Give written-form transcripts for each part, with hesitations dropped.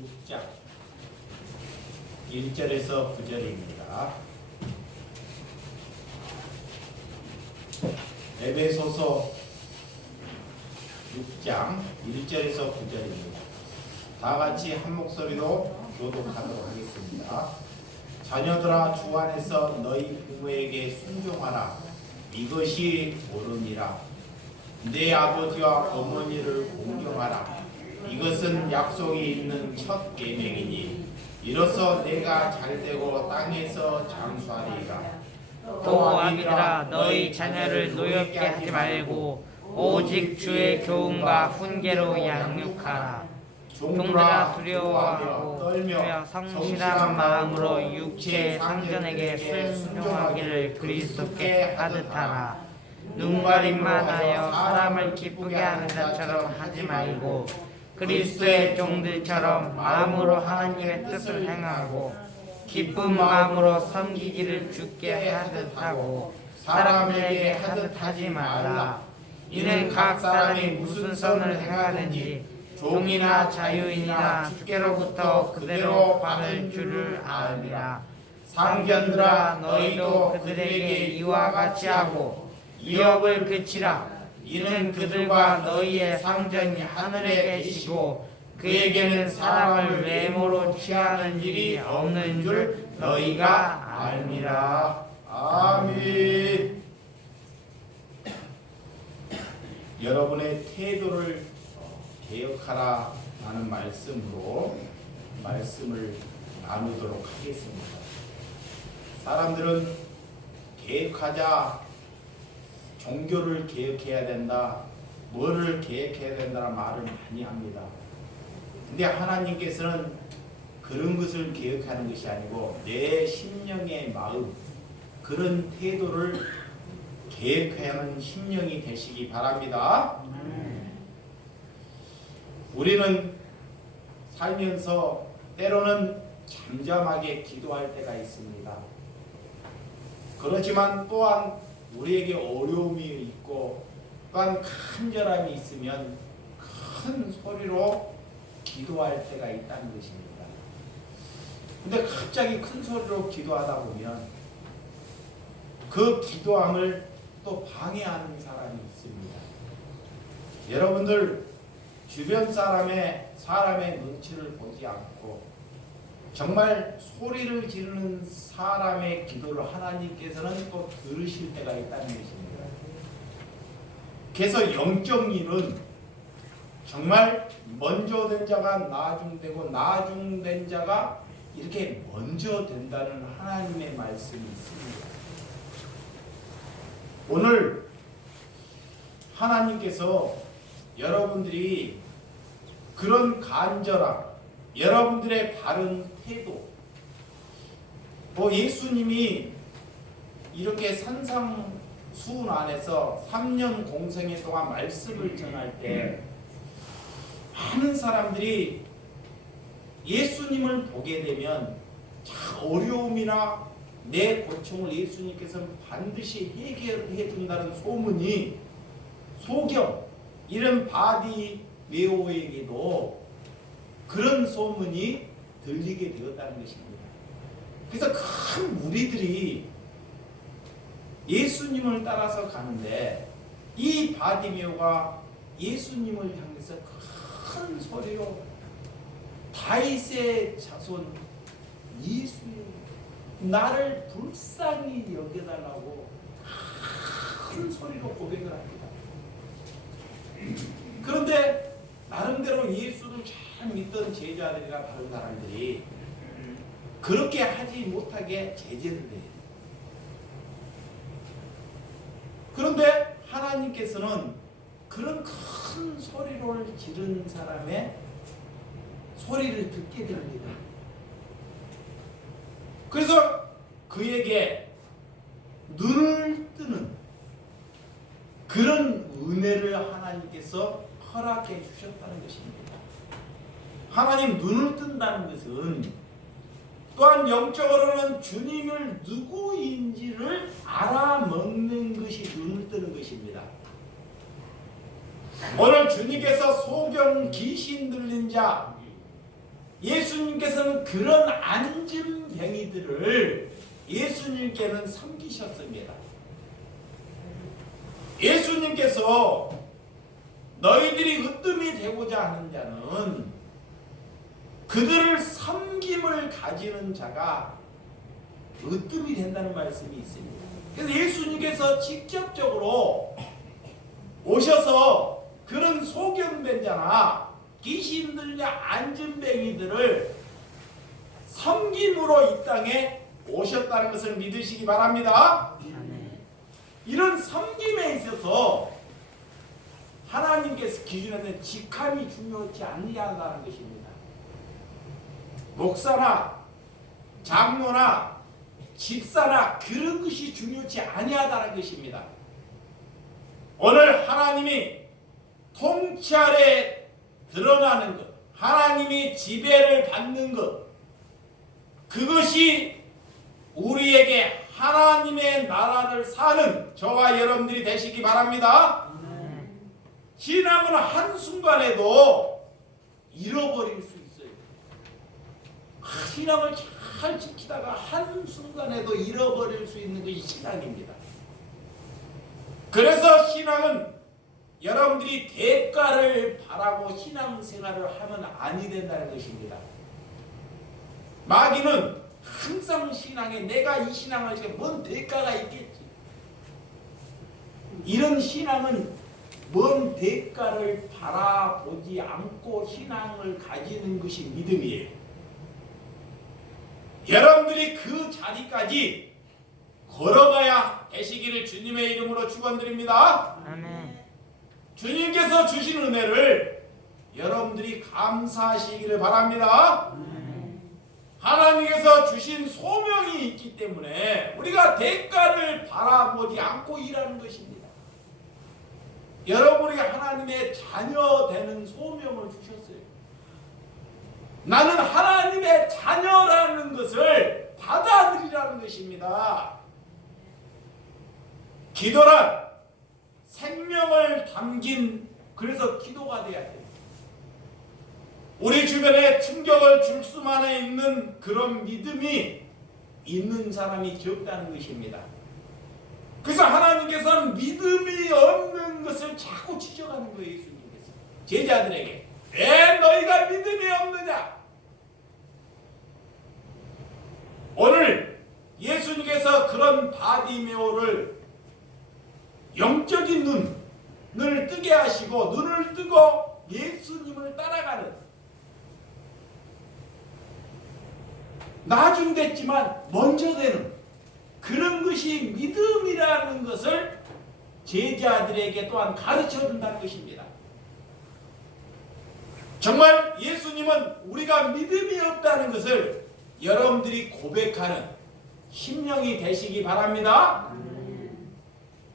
6장 1절에서 9절입니다. 에베소서 6장 1절에서 9절입니다. 다 같이 한 목소리로 교독하도록 하겠습니다. 자녀들아, 주 안에서 너희 부모에게 순종하라. 이것이 옳으니라. 내 아버지와 어머니를 공경하라. 이것은 약속이 있는 첫 계명이니 이로써 내가 잘되고 땅에서 장수하리라. 또 아비들아, 너희 자녀를 노엽게 하지 말고 오직 주의 교훈과 훈계로 양육하라. 종들아, 두려워하고 떨며 성실한 마음으로 육체의 상전에게 순종하기를 그리스도께 하듯 하라. 눈가림만 하여 사람을 기쁘게 하는 자처럼 하지 말고 그리스도의 종들처럼 마음으로 하나님의 뜻을 행하고 기쁜 마음으로 섬기기를 주께 하듯 하고 사람에게 하듯 하지 말라. 이는 각 사람이 무슨 선을 행하든지 종이나 자유인이나 주께로부터 그대로 받을 줄을 알미라. 상견들아, 너희도 그들에게 이와 같이 하고 이업을 그치라. 이는 그들과 너희의 상전이 하늘에 계시고 그에게는 사람을 외모로 취하는 일이 없는 줄 너희가 알미라. 아멘. 여러분의 태도를 개혁하라 하는 말씀으로 말씀을 나누도록 하겠습니다. 사람들은 개혁하자, 종교를 개혁해야 된다, 뭐를 개혁해야 된다는 말을 많이 합니다. 근데 하나님께서는 그런 것을 개혁하는 것이 아니고 내 심령의 마음, 그런 태도를 개혁하는 심령이 되시기 바랍니다. 우리는 살면서 때로는 잠잠하게 기도할 때가 있습니다. 그렇지만 또한 우리에게 어려움이 있고 또한 간절함이 있으면 큰 소리로 기도할 때가 있다는 것입니다. 근데 갑자기 큰 소리로 기도하다 보면 그 기도함을 또 방해하는 사람이 있습니다. 여러분들 주변 사람의 눈치를 보지 않고 정말 소리를 지르는 사람의 기도를 하나님께서는 또 들으실 때가 있다는 것입니다. 그래서 영적 일은 정말 먼저 된 자가 나중되고 나중된 자가 이렇게 먼저 된다는 하나님의 말씀이 있습니다. 오늘 하나님께서 여러분들이 그런 간절함, 여러분들의 바른 태도, 예수님이 이렇게 산상수훈 안에서 3년 공생애 동안 말씀을 전할 때 많은 사람들이 예수님을 보게 되면 어려움이나 내 고통을 예수님께서는 반드시 해결해 준다는 소문이 소경, 이런 바디메오에게도 그런 소문이 들리게 되었다는 것입니다. 그래서 큰 무리들이 예수님을 따라서 가는데 이 바디메오가 예수님을 향해서 큰 소리로 다윗의 자손 예수님, 나를 불쌍히 여겨달라고 큰 소리로 고백을 합니다. 그런데 나름대로 예수를 잘 믿던 제자들이나 다른 사람들이 그렇게 하지 못하게 제재를 해요. 그런데 하나님께서는 그런 큰 소리를 지른 사람의 소리를 듣게 됩니다. 그래서 그에게 눈을 뜨는 그런 은혜를 하나님께서 허락해 주셨다는 것입니다. 하나님 눈을 뜬다는 것은 또한 영적으로는 주님을 누구인지를 알아먹는 것이 눈을 뜨는 것입니다. 오늘 주님께서 소경 귀신 들린 자, 예수님께서는 그런 안진뱅이들을 예수님께는 섬기셨습니다. 예수님께서 너희들이 으뜸이 되고자 하는 자는 그들을 섬김을 가지는 자가 으뜸이 된다는 말씀이 있습니다. 그래서 예수님께서 직접적으로 오셔서 그런 소경된 자나 귀신 들려 안진뱅이들을 섬김으로 이 땅에 오셨다는 것을 믿으시기 바랍니다. 이런 섬김에 있어서 하나님께서 기준하는 직함이 중요하지 않냐는 것입니다. 목사나 장로나 집사나 그런 것이 중요치 아니하다는 것입니다. 오늘 하나님이 통치 아래 드러나는 것, 하나님이 지배를 받는 것, 그것이 우리에게 하나님의 나라를 사는 저와 여러분들이 되시기 바랍니다. 신앙은 한순간에도 잃어버릴 수 있어요. 신앙을 잘 지키다가 한순간에도 잃어버릴 수 있는 것이 신앙입니다. 그래서 신앙은 여러분들이 대가를 바라고 신앙생활을 하면 아니 된다는 것입니다. 마귀는 항상 신앙에 내가 이 신앙을 지금 뭔 대가가 있겠지. 이런 신앙은 뭔 대가를 바라보지 않고 신앙을 가지는 것이 믿음이에요. 여러분들이 그 자리까지 걸어가야 되시기를 주님의 이름으로 축원드립니다. 아멘. 주님께서 주신 은혜를 여러분들이 감사하시기를 바랍니다. 하나님께서 주신 소명이 있기 때문에 우리가 대가를 바라보지 않고 일하는 것입니다. 여러분이 하나님의 자녀 되는 소명을 주셨어요. 나는 하나님의 자녀라는 것을 받아들이라는 것입니다. 기도란 생명을 담긴, 그래서 기도가 돼야 돼요. 우리 주변에 충격을 줄 수만 있는 그런 믿음이 있는 사람이 적다는 것입니다. 그래서 하나님께서는 믿음이 없는 것을 자꾸 지적하는 거예요. 예수님께서 제자들에게 왜 너희가 믿음이 없느냐. 오늘 예수님께서 그런 바디메오를 영적인 눈을 뜨게 하시고 눈을 뜨고 예수님을 따라가는, 나중 됐지만 먼저 되는 그런 것이 믿음이라는 것을 제자들에게 또한 가르쳐 준다는 것입니다. 정말 예수님은 우리가 믿음이 없다는 것을 여러분들이 고백하는 심령이 되시기 바랍니다.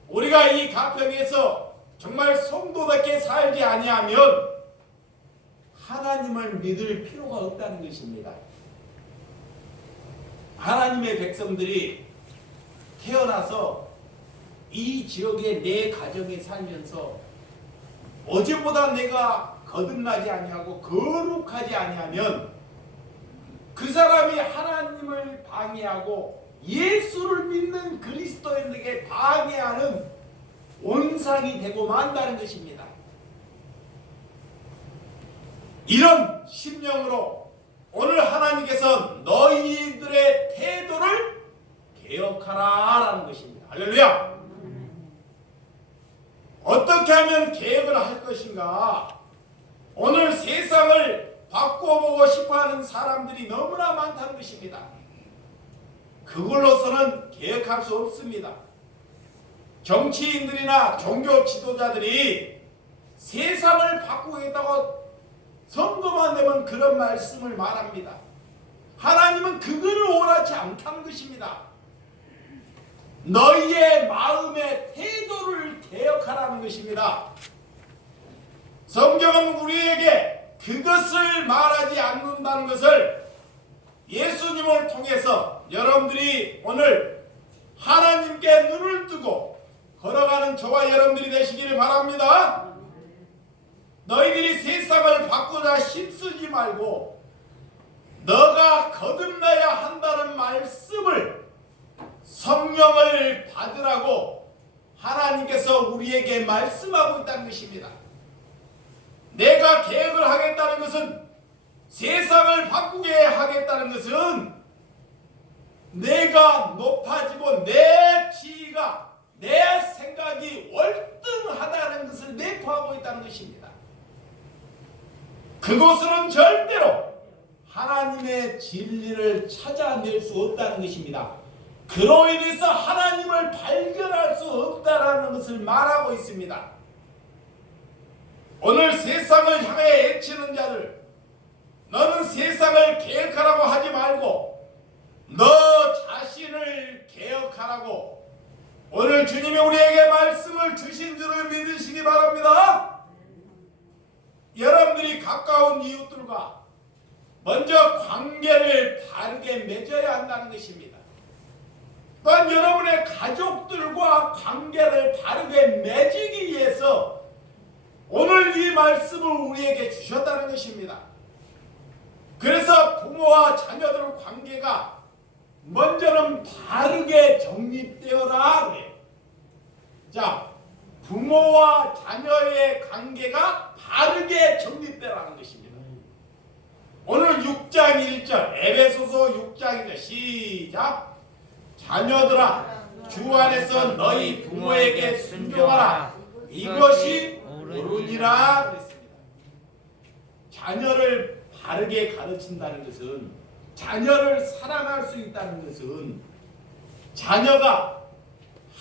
우리가 이 가평에서 정말 성도답게 살지 아니하면 하나님을 믿을 필요가 없다는 것입니다. 하나님의 백성들이 태어나서 이 지역에 내 가정에 살면서 어제보다 내가 거듭나지 아니하고 거룩하지 아니하면 그 사람이 하나님을 방해하고 예수를 믿는 그리스도인에게 방해하는 온상이 되고 만다는 것입니다. 이런 심령으로 오늘 하나님께서 너희들의 태도를 개혁하라라는 것입니다. 할렐루야. 어떻게 하면 개혁을 할 것인가? 오늘 세상을 바꿔보고 싶어하는 사람들이 너무나 많다는 것입니다. 그걸로서는 개혁할 수 없습니다. 정치인들이나 종교 지도자들이 세상을 바꾸겠다고 선거만 되면 그런 말씀을 말합니다. 하나님은 그거를 원하지 않다는 것입니다. 너희의 마음의 태도를 개혁하라는 것입니다. 성경은 우리에게 그것을 말하지 않는다는 것을 예수님을 통해서 여러분들이 오늘 하나님께 눈을 뜨고 걸어가는 저와 여러분들이 되시기를 바랍니다. 너희들이 세상을 바꾸자 힘쓰지 말고 너가 거듭나야 한다는 말씀을 성령을 받으라고 하나님께서 우리에게 말씀하고 있다는 것입니다. 내가 개혁을 하겠다는 것은, 세상을 바꾸게 하겠다는 것은 내가 높아지고 내 지위가, 내 생각이 월등하다는 것을 내포하고 있다는 것입니다. 그곳으로는 절대로 하나님의 진리를 찾아낼 수 없다는 것입니다. 그로 인해서 하나님을 발견할 수 없다는 것을 말하고 있습니다. 오늘 세상을 향해 애치는 자들, 너는 세상을 개혁하라고 하지 말고 너 자신을 개혁하라고 오늘 주님이 우리에게 말씀을 주신 줄을 믿으시기 바랍니다. 여러분들이 가까운 이웃들과 먼저 관계를 바르게 맺어야 한다는 것입니다. 또한 여러분의 가족들과 관계를 바르게 맺기 위해서 오늘 이 말씀을 우리에게 주셨다는 것입니다. 그래서 부모와 자녀들 관계가 먼저는 바르게 정립되어라 그래요. 자, 부모와 자녀의 관계가 바르게 정립되라는 것입니다. 오늘 6장 1절, 에베소서 6장 1절 시작. 자녀들아, 주 안에서 너희 부모에게 순종하라. 이것이 옳으니라 그랬습니다. 자녀를 바르게 가르친다는 것은, 자녀를 사랑할 수 있다는 것은, 자녀가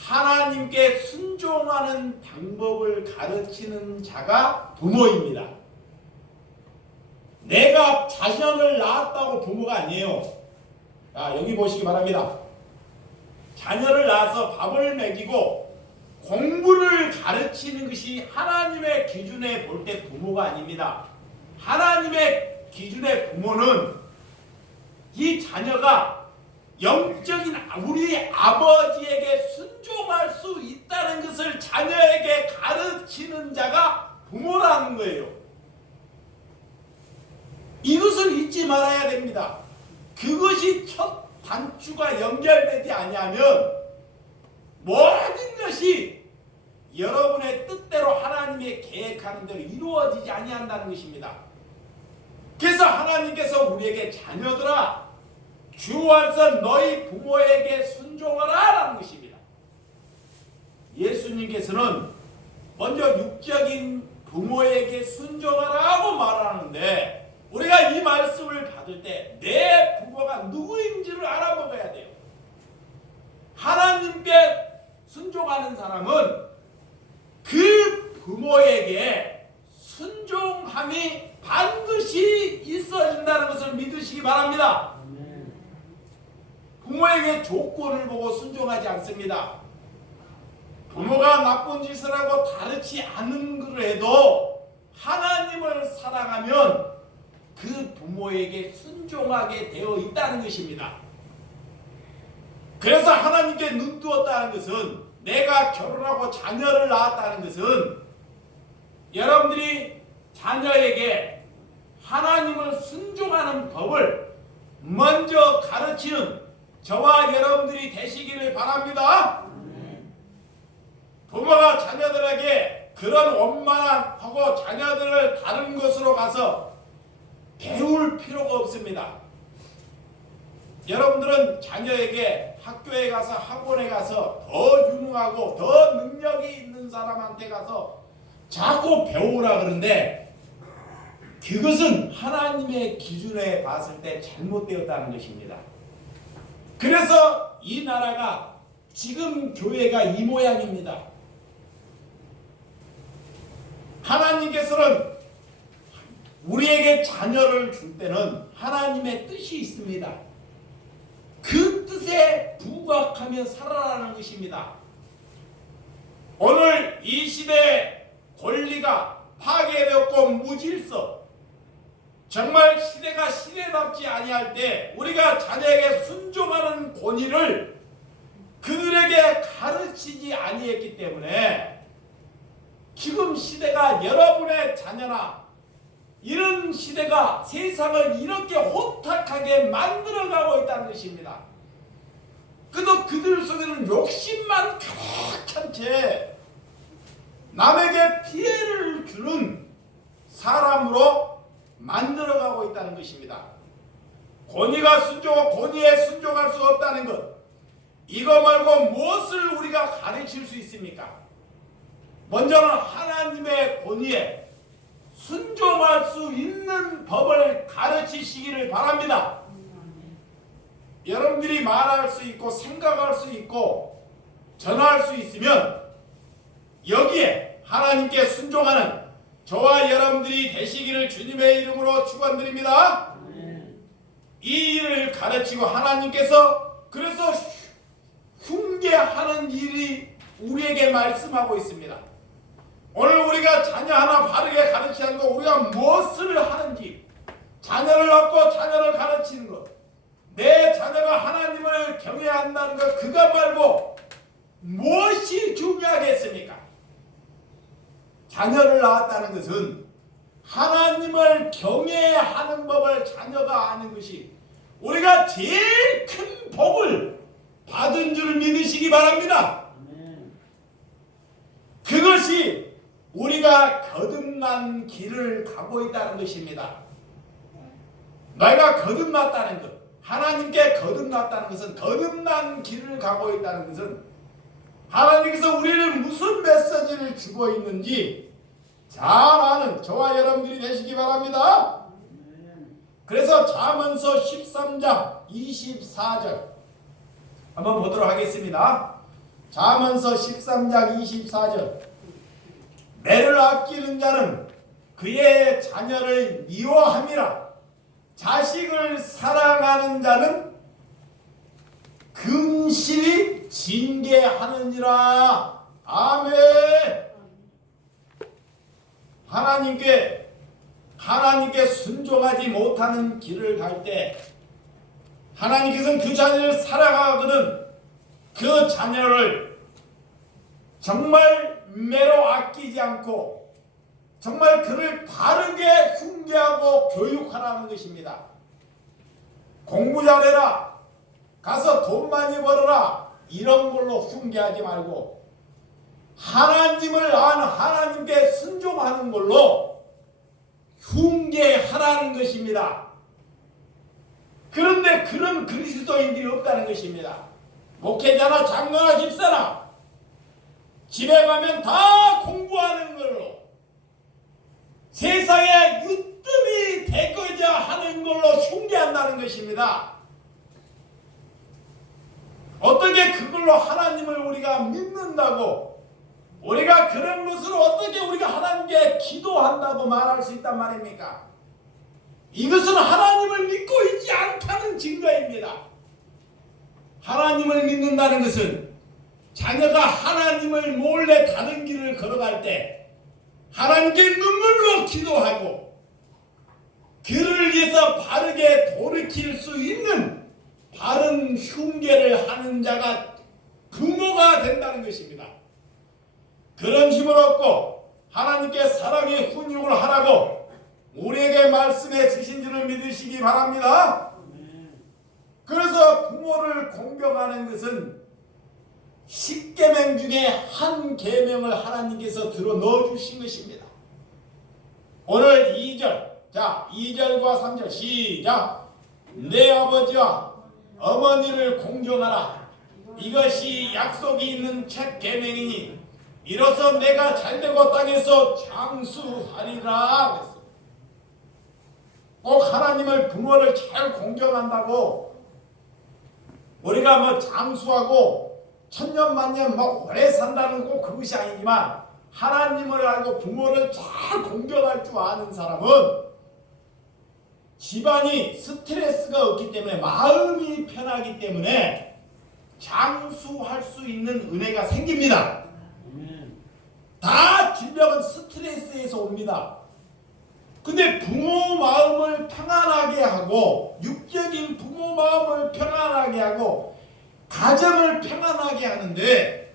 하나님께 순종하는 방법을 가르치는 자가 부모입니다. 내가 자녀를 낳았다고 부모가 아니에요. 자, 여기 보시기 바랍니다. 자녀를 낳아서 밥을 먹이고 공부를 가르치는 것이 하나님의 기준에 볼 때 부모가 아닙니다. 하나님의 기준의 부모는 이 자녀가 영적인 우리 아버지에게 순종할 수 있다는 것을 자녀에게 가르치는 자가 부모라는 거예요. 이것을 잊지 말아야 됩니다. 그것이 첫 단추가 연결되지 아니하면 모든 것이 여러분의 뜻대로 하나님의 계획하는 대로 이루어지지 아니한다는 것입니다. 그래서 하나님께서 우리에게 자녀들아, 주 안에서 너희 부모에게 순종하라 라는 것입니다. 예수님께서는 먼저 육적인 부모에게 순종하라고 말하는데, 우리가 이 말씀을 받을 때 내 부모가 누구인지를 알아먹어야 돼요. 하나님께 순종하는 사람은 그 부모에게 순종함이 반드시 있어진다는 것을 믿으시기 바랍니다. 부모에게 조건을 보고 순종하지 않습니다. 부모가 나쁜 짓을 하고 다르지 않은 걸 해도 하나님을 사랑하면 그 부모에게 순종하게 되어 있다는 것입니다. 그래서 하나님께 눈 뜨었다는 것은, 내가 결혼하고 자녀를 낳았다는 것은 여러분들이 자녀에게 하나님을 순종하는 법을 먼저 가르치는 저와 여러분들이 되시기를 바랍니다. 부모가 자녀들에게 그런 원만하고 자녀들을 다른 곳으로 가서 배울 필요가 없습니다. 여러분들은 자녀에게 학교에 가서 학원에 가서 더 유능하고 더 능력이 있는 사람한테 가서 자꾸 배우라 그러는데, 그것은 하나님의 기준에 봤을 때 잘못되었다는 것입니다. 그래서 이 나라가 지금 교회가 이 모양입니다. 하나님께서는 우리에게 자녀를 줄 때는 하나님의 뜻이 있습니다. 그 뜻에 부각하며 살아라는 것입니다. 오늘 이 시대의 권리가 파괴되었고 무질서, 정말 시대가 시대답지 아니할 때 우리가 자녀에게 순종하는 권위를 그들에게 가르치지 아니했기 때문에 지금 시대가 여러분의 자녀나 이런 시대가 세상을 이렇게 혼탁하게 만들어가고 있다는 것입니다. 그도 그들 속에는 욕심만 가득한 채 남에게 피해를 주는 사람으로 만들어가고 있다는 것입니다. 권위에 순종할 수 없다는 것, 이거 말고 무엇을 우리가 가르칠 수 있습니까? 먼저는 하나님의 권위에 순종할 수 있는 법을 가르치시기를 바랍니다. 여러분들이 말할 수 있고 생각할 수 있고 전할 수 있으면 여기에 하나님께 순종하는 저와 여러분들이 되시기를 주님의 이름으로 축원드립니다. 이 일을 가르치고 하나님께서 그래서 흉계하는 일이 우리에게 말씀하고 있습니다. 오늘 우리가 자녀 하나 바르게 가르치는 것, 우리가 무엇을 하는지, 자녀를 얻고 자녀를 가르치는 것, 내 자녀가 하나님을 경외해야 한다는 것, 그것 말고 무엇이 중요하겠습니까? 자녀를 낳았다는 것은 하나님을 경외하는 법을 자녀가 아는 것이 우리가 제일 큰 복을 받은 줄 믿으시기 바랍니다. 그것이 우리가 거듭난 길을 가고 있다는 것입니다. 너희가 거듭났다는 것, 하나님께 거듭났다는 것은, 거듭난 길을 가고 있다는 것은 하나님께서 우리를 무슨 메시지를 주고 있는지 잘 아는 저와 여러분들이 되시기 바랍니다. 그래서 잠언서 13장 24절 한번 보도록 하겠습니다. 잠언서 13장 24절, 매를 아끼는 자는 그의 자녀를 미워함이라, 자식을 사랑하는 자는 근실히 징계하느니라. 아멘. 하나님께 순종하지 못하는 길을 갈 때 하나님께서는 그 자녀를 사랑하거든 그 자녀를 정말 매로 아끼지 않고 정말 그를 바르게 훈계하고 교육하라는 것입니다. 공부 잘해라, 가서 돈 많이 벌어라, 이런 걸로 훈계하지 말고 하나님을 아는, 하나님께 순종하는 걸로 훈계하라는 것입니다. 그런데 그런 그리스도인들이 없다는 것입니다. 목회자나 장로나 집사나 집에 가면 다 공부하는 걸로, 세상에 유뜸이 되고자 하는 걸로 흉계한다는 것입니다. 어떻게 그걸로 하나님을 우리가 믿는다고, 우리가 그런 것으로 어떻게 우리가 하나님께 기도한다고 말할 수 있단 말입니까? 이것은 하나님을 믿고 있지 않다는 증거입니다. 하나님을 믿는다는 것은 자녀가 하나님을 몰래 다른 길을 걸어갈 때 하나님께 눈물로 기도하고 그를 위해서 바르게 돌이킬 수 있는 바른 흉계를 하는 자가 부모가 된다는 것입니다. 그런 힘을 얻고 하나님께 사랑의 훈육을 하라고 우리에게 말씀해 주신 줄을 믿으시기 바랍니다. 그래서 부모를 공경하는 것은 10계명 중에 한 계명을 하나님께서 들어 넣어주신 것입니다. 오늘 2절, 자 2절과 3절 시작. 내 아버지와 어머니를 공경하라. 이것이 약속이 있는 첫 계명이니 이로써 내가 잘되고 땅에서 장수하리라. 그랬어. 꼭 하나님을, 부모를 잘 공경한다고 우리가 뭐 장수하고 천년만년 막 오래 산다는 꼭 그것이 아니지만, 하나님을 알고 부모를 잘 공경할 줄 아는 사람은 집안이 스트레스가 없기 때문에, 마음이 편하기 때문에 장수할 수 있는 은혜가 생깁니다. 다 질병은 스트레스에서 옵니다. 근데 부모 마음을 평안하게 하고, 육적인 부모 마음을 평안하게 하고 가정을 평안하게 하는데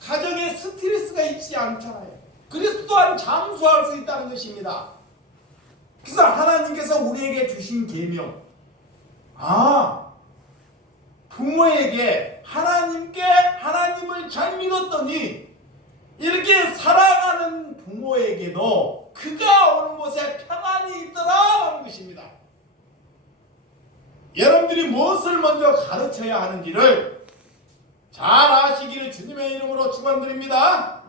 가정에 스트레스가 있지 않잖아요. 그래서 또한 장수할 수 있다는 것입니다. 그래서 하나님께서 우리에게 주신 계명, 부모에게 하나님을 잘 믿었더니 이렇게 사랑하는 부모에게도 그가 오는 곳에 평안이 있더라라는 것입니다. 여러분들이 무엇을 먼저 가르쳐야 하는지를 잘 아시기를 주님의 이름으로 축원드립니다.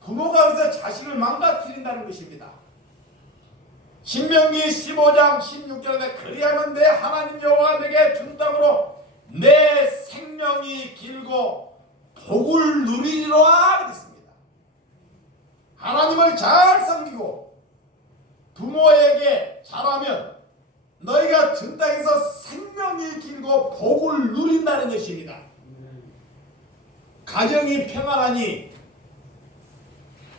부모가 그래서 자식을 망가뜨린다는 것입니다. 신명기 15장 16절에 그리하면 내 하나님 여호와가 내게 준 땅으로 내 생명이 길고 복을 누리리라 그랬습니다. 하나님을 잘 섬기고 부모에게 잘하면 너희가 준 땅에서 생명이 길고 복을 누린다는 것입니다. 가정이 평안하니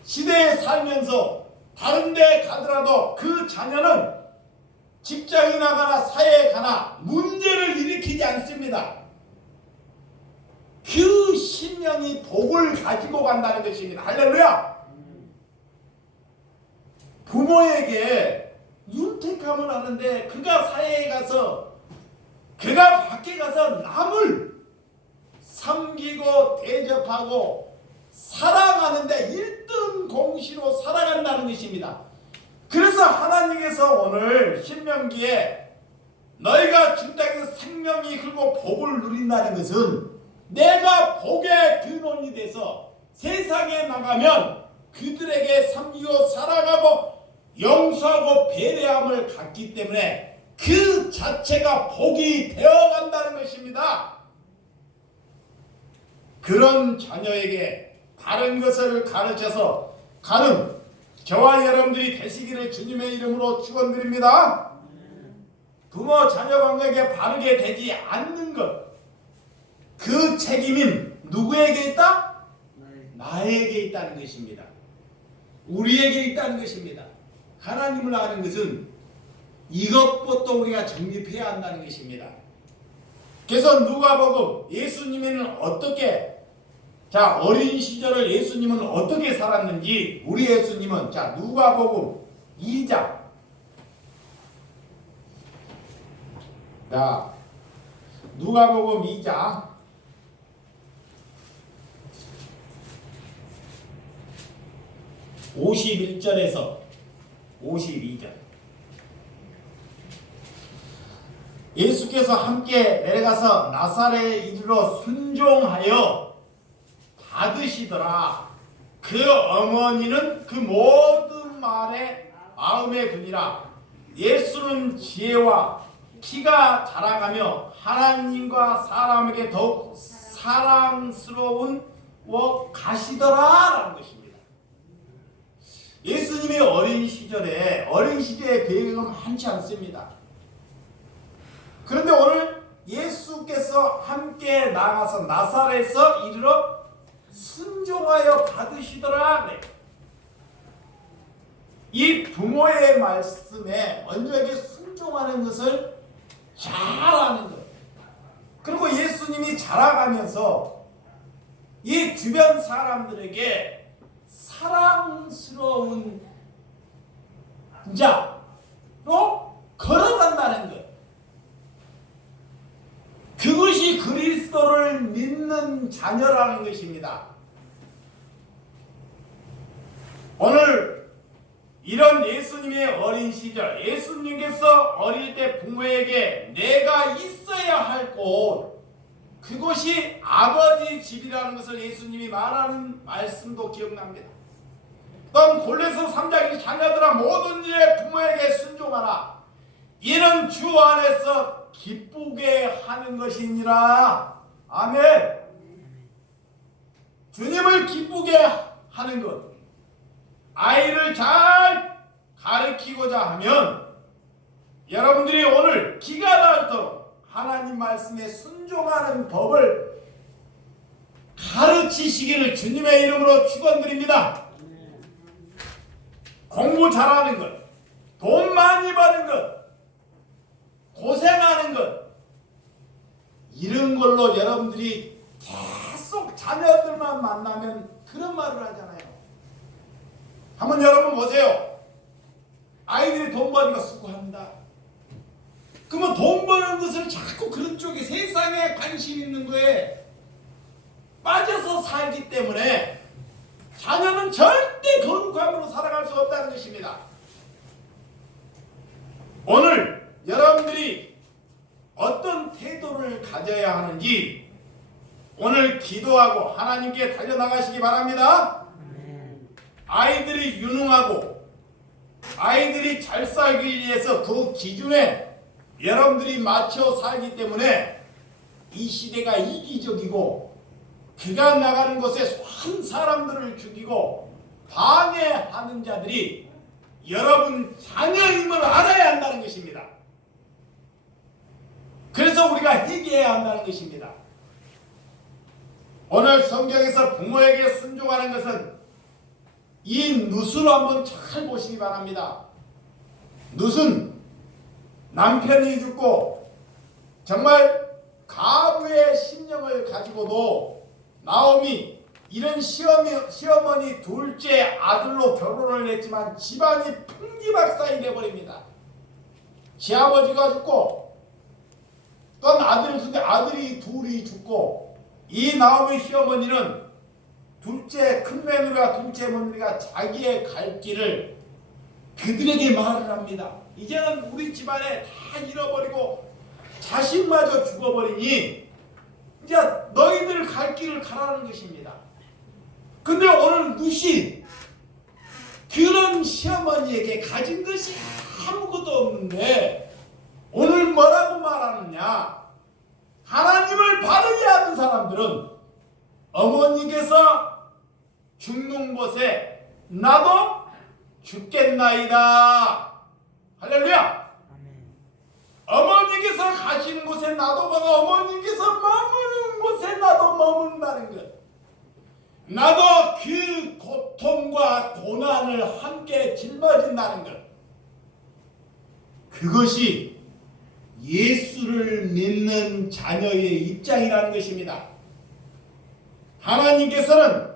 시대에 살면서 다른 데 가더라도 그 자녀는 직장에 나가나 사회에 가나 문제를 일으키지 않습니다. 그 신명이 복을 가지고 간다는 것입니다. 할렐루야! 부모에게 윤택함을 하는데 그가 사회에 가서 그가 밖에 가서 남을 섬기고 대접하고 사랑하는데 1등 공시로 살아간다는 것입니다. 그래서 하나님께서 오늘 신명기에 너희가 준 땅에서 생명이 흘고 복을 누린다는 것은 내가 복의 근원이 돼서 세상에 나가면 그들에게 섬기고 사랑하고 용서하고 배려함을 갖기 때문에 그 자체가 복이 되어간다는 것입니다. 그런 자녀에게 바른 것을 가르쳐서 가는 저와 여러분들이 되시기를 주님의 이름으로 축원드립니다. 부모 자녀 관계가 바르게 되지 않는 것, 그 책임은 누구에게 있다? 나에게 있다는 것입니다. 우리에게 있다는 것입니다. 하나님을 아는 것은 이것부터 우리가 정립해야 한다는 것입니다. 그래서 누가복음 예수님은 어떻게 어린 시절을 예수님은 어떻게 살았는지 우리 예수님은 누가복음 2장 누가복음 2장 51절에서 52절 예수께서 함께 내려가서 나사렛에 이르러 순종하여 받으시더라. 그 어머니는 그 모든 말에 마음에 드니라. 예수는 지혜와 키가 자라가며 하나님과 사람에게 더욱 사랑스러운 가시더라라는 것입니다. 예수님의 어린 시절의 배경은 많지 않습니다. 그런데 오늘 예수께서 함께 나가서 나사렛에서 이르러 순종하여 받으시더라. 이 부모의 말씀에 먼저에게 순종하는 것을 잘하는 것. 그리고 예수님이 자라가면서 이 주변 사람들에게 사랑스러운 자로 걸어간다는 것. 그것이 그리스도를 믿는 자녀라는 것입니다. 오늘 이런 예수님의 어린 시절, 예수님께서 어릴 때 부모에게 내가 있어야 할 곳, 그곳이 아버지 집이라는 것을 예수님이 말하는 말씀도 기억납니다. 또한 골로새 3장 자녀들아 모든 일에 부모에게 순종하라. 이는 주 안에서 기쁘게 하는 것이니라. 아멘. 주님을 기쁘게 하는 것. 아이를 잘 가르치고자 하면 여러분들이 오늘 기가 닳도록 하나님 말씀에 순종하는 법을 가르치시기를 주님의 이름으로 축원드립니다. 공부 잘하는 것, 돈 많이 버는 것, 고생하는 것, 이런 걸로 여러분들이 계속 자녀들만 만나면 그런 말을 하잖아요. 한번 여러분 보세요. 아이들이 돈 버니까 수고한다. 그러면 돈 버는 것을 자꾸 그런 쪽에 세상에 관심 있는 거에 빠져서 살기 때문에 자녀는 절대 거룩함으로 살아갈 수 없다는 것입니다. 오늘 여러분들이 어떤 태도를 가져야 하는지 오늘 기도하고 하나님께 달려나가시기 바랍니다. 아이들이 유능하고 아이들이 잘 살기 위해서 그 기준에 여러분들이 맞춰 살기 때문에 이 시대가 이기적이고 그가 나가는 곳에 한 사람들을 죽이고 방해하는 자들이 여러분 자녀임을 알아야 한다는 것입니다. 그래서 우리가 회개해야 한다는 것입니다. 오늘 성경에서 부모에게 순종하는 것은 이 룻을 한번 잘 보시기 바랍니다. 룻은 남편이 죽고 정말 가부의 심령을 가지고도 나오미 이런 시어머니 둘째 아들로 결혼을 했지만 집안이 풍기박산이 되어버립니다. 시아버지가 죽고 또 아들이 둘이 죽고 이 나오미 시어머니는 큰 며느리와 둘째 며느리가 자기의 갈 길을 그들에게 말을 합니다. 이제는 우리 집안에 다 잃어버리고 자식마저 죽어버리니 이제 너희들 갈 길을 가라는 것입니다. 근데 오늘 룻이 그런 시어머니에게 가진 것이 아무것도 없는데 오늘 뭐라고 말하느냐? 하나님을 바르게 하는 사람들은 어머니께서 죽는 곳에 나도 죽겠나이다. 할렐루야. 어머니께서 가시는 곳에 나도 가고 어머니께서 머무는 곳에 나도 머문다는 것. 나도 그 고통과 고난을 함께 짊어진다는 것. 그것이 예수를 믿는 자녀의 입장이라는 것입니다. 하나님께서는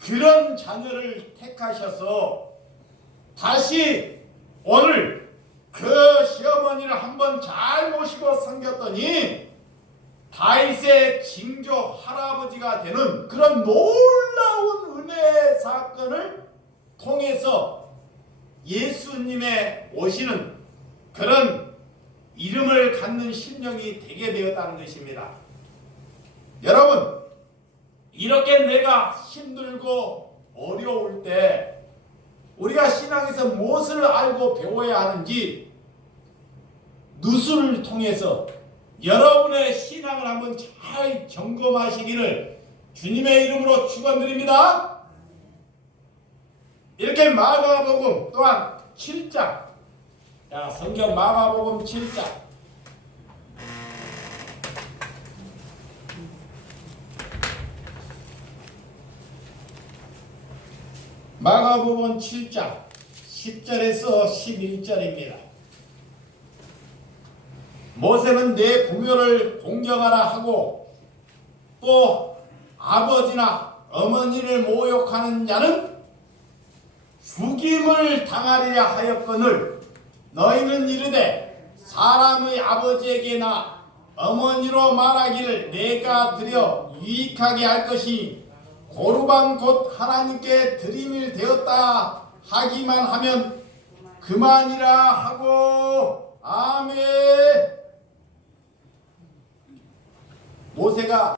그런 자녀를 택하셔서 다시 오늘 그 시어머니를 한번 잘 모시고 섬겼더니 다윗의 징조 할아버지가 되는 그런 놀라운 은혜의 사건을 통해서 예수님의 오시는 그런 이름을 갖는 심령이 되게 되었다는 것입니다. 여러분, 이렇게 내가 힘들고 어려울 때 우리가 신앙에서 무엇을 알고 배워야 하는지 룻을 통해서 여러분의 신앙을 한번 잘 점검하시기를 주님의 이름으로 축원드립니다. 이렇게 마가복음 또한 7장, 성경 마가복음 7장 마가복음 7장 10절에서 11절입니다. 모세는 내 부모를 공경하라 하고 또 아버지나 어머니를 모욕하는 자는 죽임을 당하리라 하였거늘 너희는 이르되 사람의 아버지에게나 어머니로 말하기를 내가 드려 유익하게 할 것이 고르반 곧 하나님께 드림일 되었다 하기만 하면 그만이라 하고 아멘. 모세가